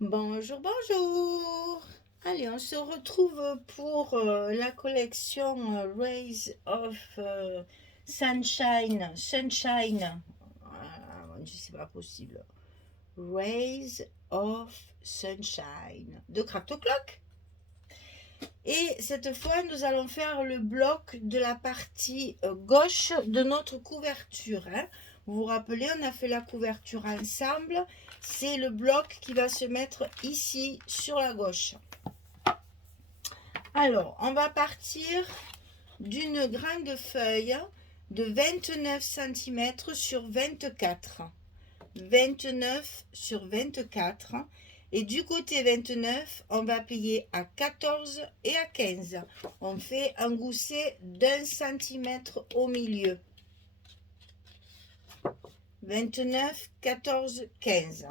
Bonjour, bonjour. Allez, on se retrouve pour la collection Rays of Sunshine. Ah, mon Dieu, c'est pas possible. Rays of Sunshine de Craftoclock. Et cette fois, nous allons faire le bloc de la partie gauche de notre couverture, hein. Vous vous rappelez, on a fait la couverture ensemble. C'est le bloc qui va se mettre ici sur la gauche. Alors, on va partir d'une grande feuille de 29 cm sur 24. 29 sur 24. Et du côté 29, on va plier à 14 et à 15. On fait un gousset d'1 cm au milieu. 29, 14, 15.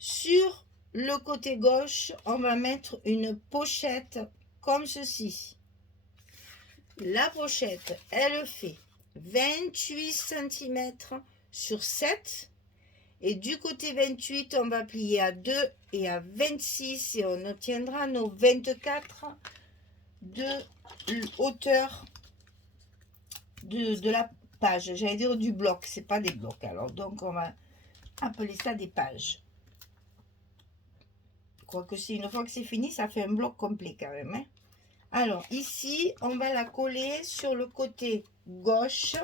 Sur le côté gauche, on va mettre une pochette comme ceci. La pochette, elle fait 28 cm sur 7. Et du côté 28, on va plier à 2 et à 26 et on obtiendra nos 24 de hauteur de la page. J'allais dire du bloc, c'est pas des blocs. Alors donc on va appeler ça des pages. Quoique c'est une fois que c'est fini, ça fait un bloc complet quand même, hein. Alors ici, on va la coller sur le côté gauche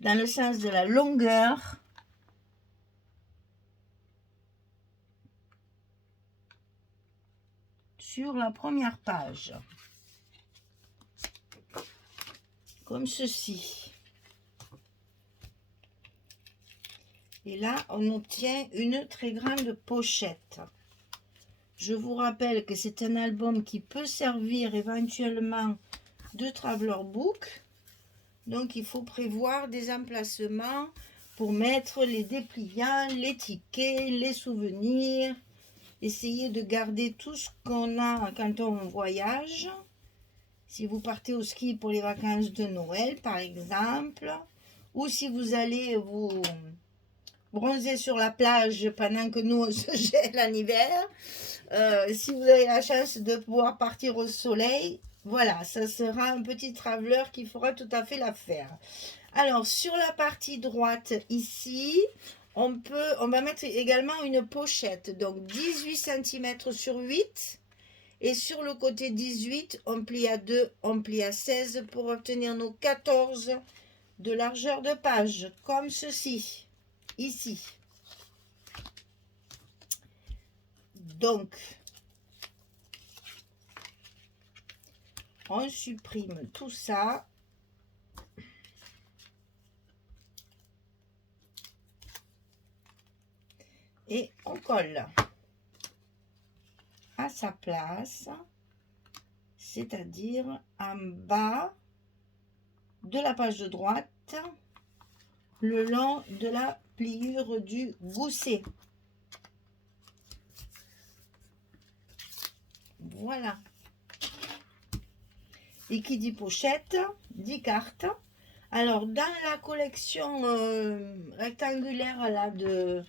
dans le sens de la longueur. Sur la première page. Comme ceci. Et là, on obtient une très grande pochette. Je vous rappelle que c'est un album qui peut servir éventuellement de traveler book. Donc, il faut prévoir des emplacements pour mettre les dépliants, les tickets, les souvenirs. Essayez de garder tout ce qu'on a quand on voyage. Si vous partez au ski pour les vacances de Noël, par exemple, ou si vous allez vous bronzer sur la plage pendant que nous on se gèle en hiver, si vous avez la chance de pouvoir partir au soleil, voilà, ça sera un petit traveler qui fera tout à fait l'affaire. Alors, sur la partie droite, ici, on va mettre également une pochette, donc 18 cm sur 8. Et sur le côté 18, on plie à 2, on plie à 16 pour obtenir nos 14 de largeur de page, comme ceci, ici. Donc, on supprime tout ça. Et on colle à sa place, c'est-à-dire en bas de la page de droite, le long de la pliure du gousset. Voilà. Et qui dit pochette, dit carte. Alors, dans la collection rectangulaire là de...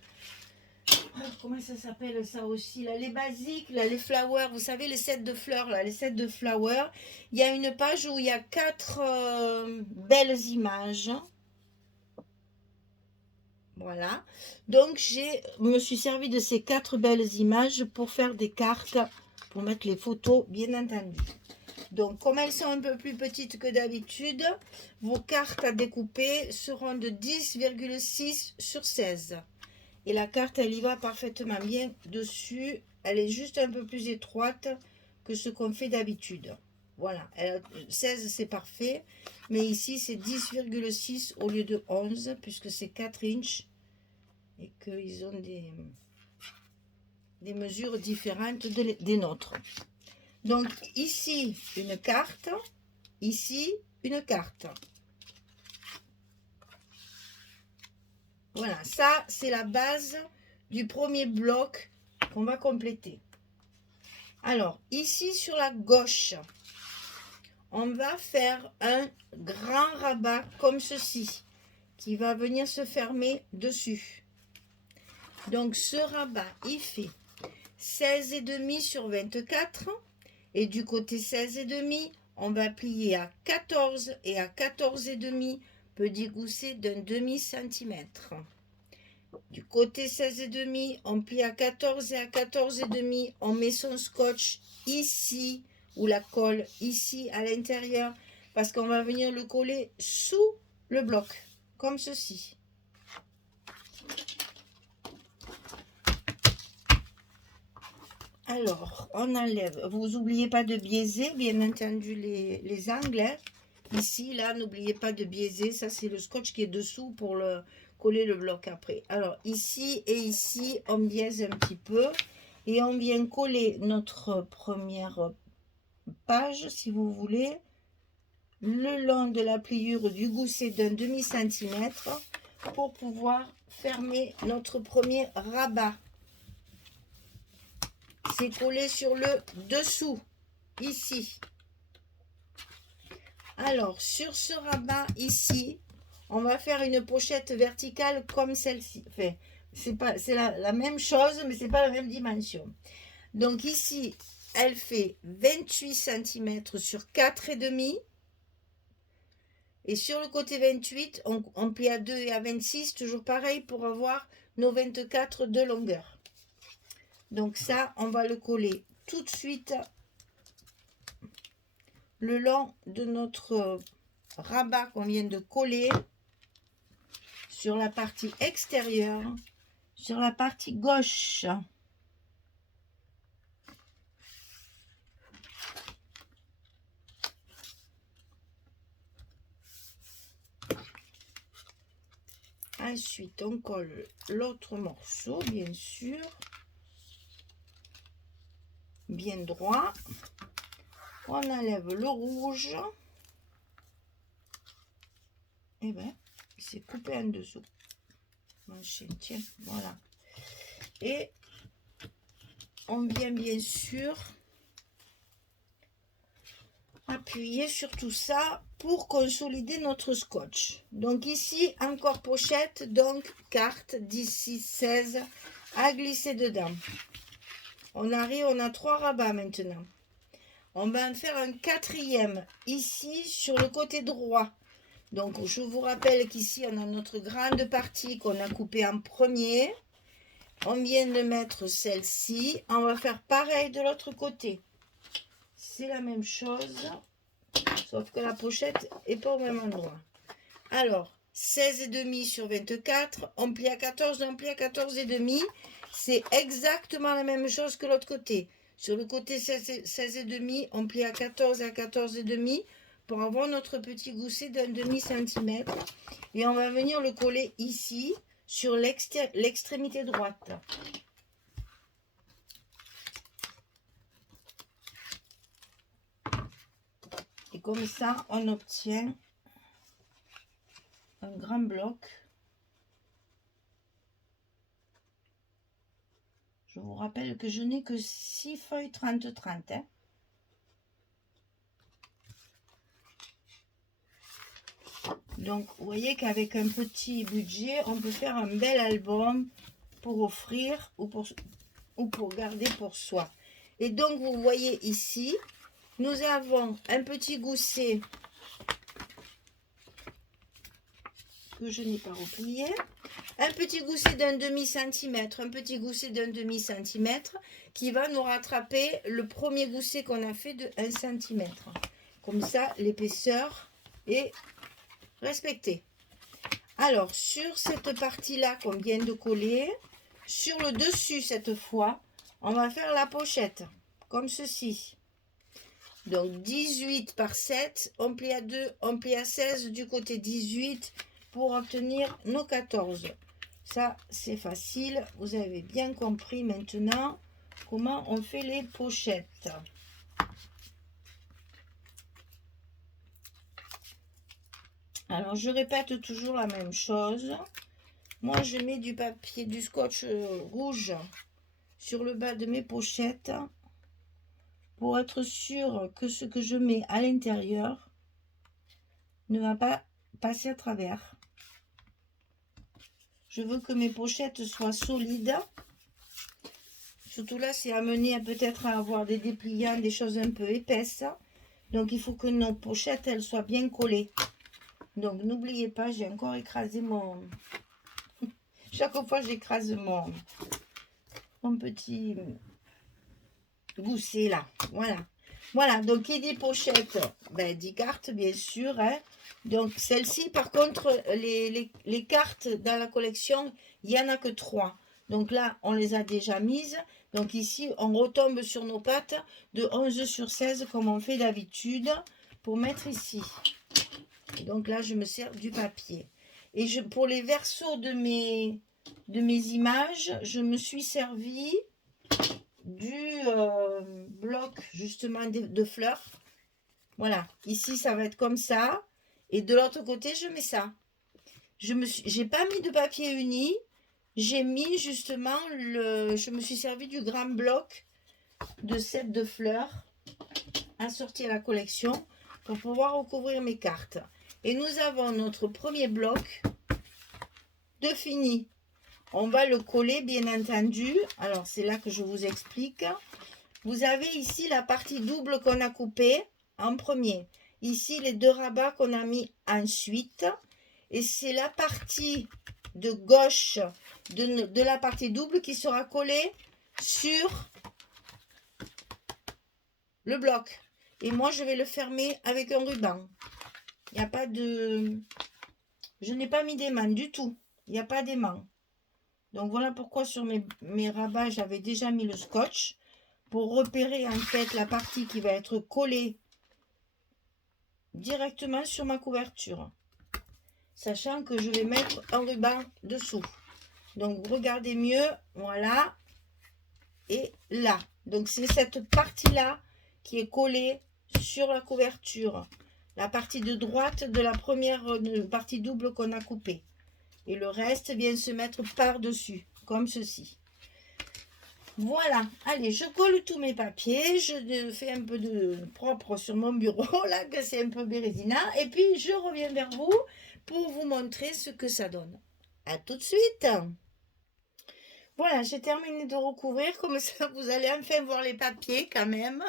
Comment ça s'appelle ça aussi là, les basiques, là, les flowers, vous savez, les sets de fleurs, là, les sets de flowers. Il y a une page où il y a 4 belles images. Voilà. Donc, me suis servi de ces 4 belles images pour faire des cartes, pour mettre les photos, bien entendu. Donc, comme elles sont un peu plus petites que d'habitude, vos cartes à découper seront de 10,6 sur 16. Et la carte, elle y va parfaitement bien dessus. Elle est juste un peu plus étroite que ce qu'on fait d'habitude. Voilà, 16 c'est parfait. Mais ici, c'est 10,6 au lieu de 11, puisque c'est 4 inches. Et qu'ils ont des mesures différentes des nôtres. Donc ici une carte, ici une carte. Voilà, ça c'est la base du premier bloc qu'on va compléter. Alors ici sur la gauche, on va faire un grand rabat comme ceci, qui va venir se fermer dessus. Donc ce rabat, il fait 16,5 sur 24. Et du côté 16,5, on va plier à 14 et à 14,5, petit gousset d'un demi-centimètre. Du côté 16,5, on plie à 14 et à 14,5, on met son scotch ici, ou la colle ici à l'intérieur, parce qu'on va venir le coller sous le bloc, comme ceci. Alors, on enlève, vous n'oubliez pas de biaiser, bien entendu, les angles. Hein. Ici, là, n'oubliez pas de biaiser, ça c'est le scotch qui est dessous pour coller le bloc après. Alors, ici et ici, on biaise un petit peu et on vient coller notre première page, si vous voulez, le long de la pliure du gousset d'un demi-centimètre pour pouvoir fermer notre premier rabat. C'est collé sur le dessous, ici. Alors, sur ce rabat ici, on va faire une pochette verticale comme celle-ci. Enfin, c'est la même chose, mais c'est pas la même dimension. Donc ici, elle fait 28 cm sur 4,5. Et sur le côté 28, on plie à 2 et à 26, toujours pareil pour avoir nos 24 de longueur. Donc ça, on va le coller tout de suite le long de notre rabat qu'on vient de coller sur la partie extérieure, sur la partie gauche. Ensuite, on colle l'autre morceau, bien sûr, bien droit. On enlève le rouge. Et bien, c'est coupé en dessous. Tiens, voilà. Et on vient bien sûr appuyer sur tout ça pour consolider notre scotch. Donc ici, encore pochette, donc carte d'ici 16 à glisser dedans. On arrive, on a 3 rabats maintenant. On va en faire un quatrième ici sur le côté droit. Donc je vous rappelle qu'ici on a notre grande partie qu'on a coupée en premier. On vient de mettre celle-ci. On va faire pareil de l'autre côté. C'est la même chose, sauf que la pochette n'est pas au même endroit. Alors, 16,5 sur 24, on plie à 14, on plie à 14,5. C'est exactement la même chose que l'autre côté. Sur le côté 16,5, on plie à 14 et à 14,5 pour avoir notre petit gousset d'un demi-centimètre. Et on va venir le coller ici, sur l'extrémité droite. Et comme ça, on obtient un grand bloc. Je vous rappelle que je n'ai que 6 feuilles 30-30. Hein. Donc, vous voyez qu'avec un petit budget, on peut faire un bel album pour offrir ou pour garder pour soi. Et donc, vous voyez ici, nous avons un petit gousset que je n'ai pas replié. Un petit gousset d'un demi-centimètre, un petit gousset d'un demi-centimètre qui va nous rattraper le premier gousset qu'on a fait de 1 cm. Comme ça, l'épaisseur est respectée. Alors, sur cette partie-là qu'on vient de coller, sur le dessus cette fois, on va faire la pochette, comme ceci. Donc, 18 par 7, on plie à 2, on plie à 16 du côté 18 pour obtenir nos 14. Ça, c'est facile. Vous avez bien compris maintenant comment on fait les pochettes. Alors, je répète toujours la même chose. Moi, je mets du papier, du scotch rouge sur le bas de mes pochettes pour être sûr que ce que je mets à l'intérieur ne va pas passer à travers. Je veux que mes pochettes soient solides. Surtout là, c'est amené peut-être à avoir des dépliants, des choses un peu épaisses. Donc, il faut que nos pochettes, elles soient bien collées. Donc, n'oubliez pas, j'ai encore écrasé mon... Chaque fois, j'écrase mon petit gousset là. Voilà. Voilà, donc qui dit pochette, ben, dit carte, bien sûr. Hein. Donc, celle-ci, par contre, les cartes dans la collection, il n'y en a que 3. Donc là, on les a déjà mises. Donc ici, on retombe sur nos pattes de 11 sur 16, comme on fait d'habitude, pour mettre ici. Et donc là, je me sers du papier. Et pour les versos de mes images, je me suis servi du bloc justement de fleurs. Voilà, ici ça va être comme ça. Et de l'autre côté, je mets ça. J'ai pas mis de papier uni. J'ai mis justement je me suis servi du grand bloc de set de fleurs assorti à la collection pour pouvoir recouvrir mes cartes. Et nous avons notre premier bloc de fini. On va le coller bien entendu. Alors c'est là que je vous explique. Vous avez ici la partie double qu'on a coupée en premier. Ici les 2 rabats qu'on a mis ensuite. Et c'est la partie de gauche de la partie double qui sera collée sur le bloc. Et moi je vais le fermer avec un ruban. Il n'y a pas de... Je n'ai pas mis d'aimant du tout. Il n'y a pas d'aimant. Donc voilà pourquoi sur mes rabats, j'avais déjà mis le scotch pour repérer en fait la partie qui va être collée directement sur ma couverture. Sachant que je vais mettre un ruban dessous. Donc regardez mieux, voilà. Et là. Donc c'est cette partie-là qui est collée sur la couverture. La partie de droite de la première partie double qu'on a coupée. Et le reste vient se mettre par-dessus, comme ceci. Voilà, allez, je colle tous mes papiers, je fais un peu de propre sur mon bureau, là, que c'est un peu bérésina, et puis je reviens vers vous pour vous montrer ce que ça donne. À tout de suite. Voilà, j'ai terminé de recouvrir, comme ça vous allez enfin voir les papiers quand même.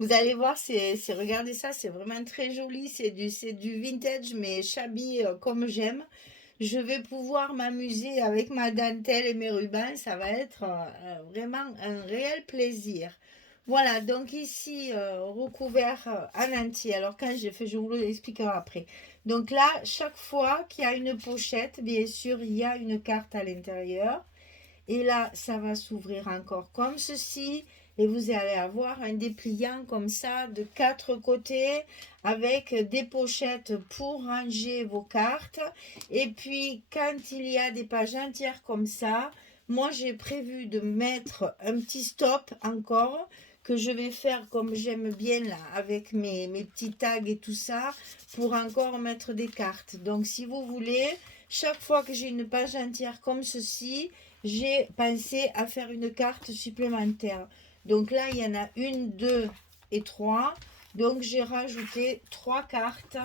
Vous allez voir, regardez ça, c'est vraiment très joli, c'est du vintage, mais shabby comme j'aime. Je vais pouvoir m'amuser avec ma dentelle et mes rubans. Ça va être vraiment un réel plaisir. Voilà, donc ici, recouvert en entier. Alors, quand j'ai fait, je vous l'expliquerai après. Donc là, chaque fois qu'il y a une pochette, bien sûr, il y a une carte à l'intérieur. Et là, ça va s'ouvrir encore comme ceci. Et vous allez avoir un dépliant comme ça de 4 côtés avec des pochettes pour ranger vos cartes. Et puis, quand il y a des pages entières comme ça, moi, j'ai prévu de mettre un petit stop encore que je vais faire comme j'aime bien là avec mes petits tags et tout ça pour encore mettre des cartes. Donc, si vous voulez, chaque fois que j'ai une page entière comme ceci, j'ai pensé à faire une carte supplémentaire. Donc là, il y en a 1, 2 et 3. Donc, j'ai rajouté 3 cartes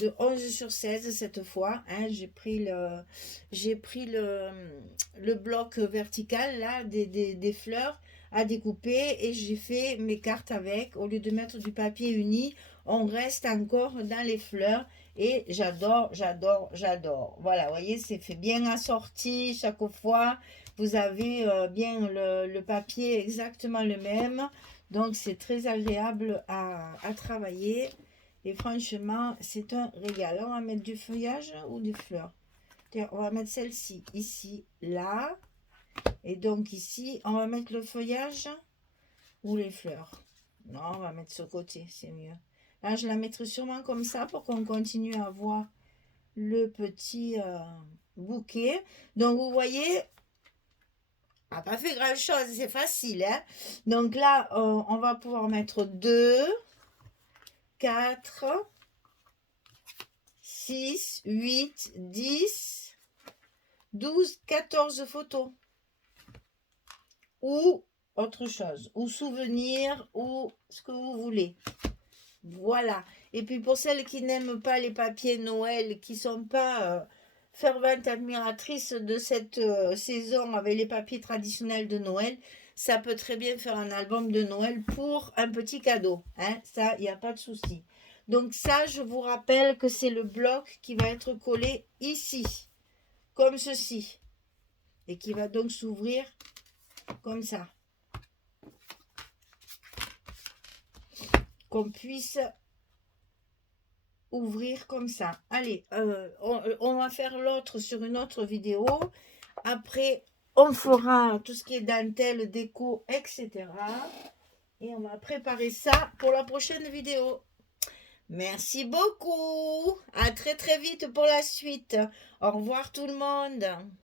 de 11 sur 16 cette fois. Hein. J'ai pris le bloc vertical là, des fleurs à découper et j'ai fait mes cartes avec. Au lieu de mettre du papier uni, on reste encore dans les fleurs. Et j'adore, j'adore, j'adore. Voilà, vous voyez, c'est fait bien assorti chaque fois. Vous avez bien le papier exactement le même. Donc, c'est très agréable à travailler. Et franchement, c'est un régal. On va mettre du feuillage ou des fleurs. On va mettre celle-ci, ici, là. Et donc, ici, on va mettre le feuillage ou les fleurs. Non, on va mettre ce côté, c'est mieux. Là, je la mettrai sûrement comme ça pour qu'on continue à voir le petit bouquet. Donc, vous voyez, on n'a pas fait grand-chose, c'est facile. Hein. Donc là, on va pouvoir mettre 2, 4, 6, 8, 10, 12, 14 photos. Ou autre chose, ou souvenirs, ou ce que vous voulez. Voilà. Et puis pour celles qui n'aiment pas les papiers Noël, qui sont pas fervente admiratrice de cette saison avec les papiers traditionnels de Noël, ça peut très bien faire un album de Noël pour un petit cadeau. Hein, ça, il n'y a pas de souci. Donc ça, je vous rappelle que c'est le bloc qui va être collé ici, comme ceci. Et qui va donc s'ouvrir comme ça. Qu'on puisse ouvrir comme ça. Allez, on va faire l'autre sur une autre vidéo. Après, on fera tout ce qui est dentelle, déco, etc. Et on va préparer ça pour la prochaine vidéo. Merci beaucoup. À très très vite pour la suite. Au revoir tout le monde.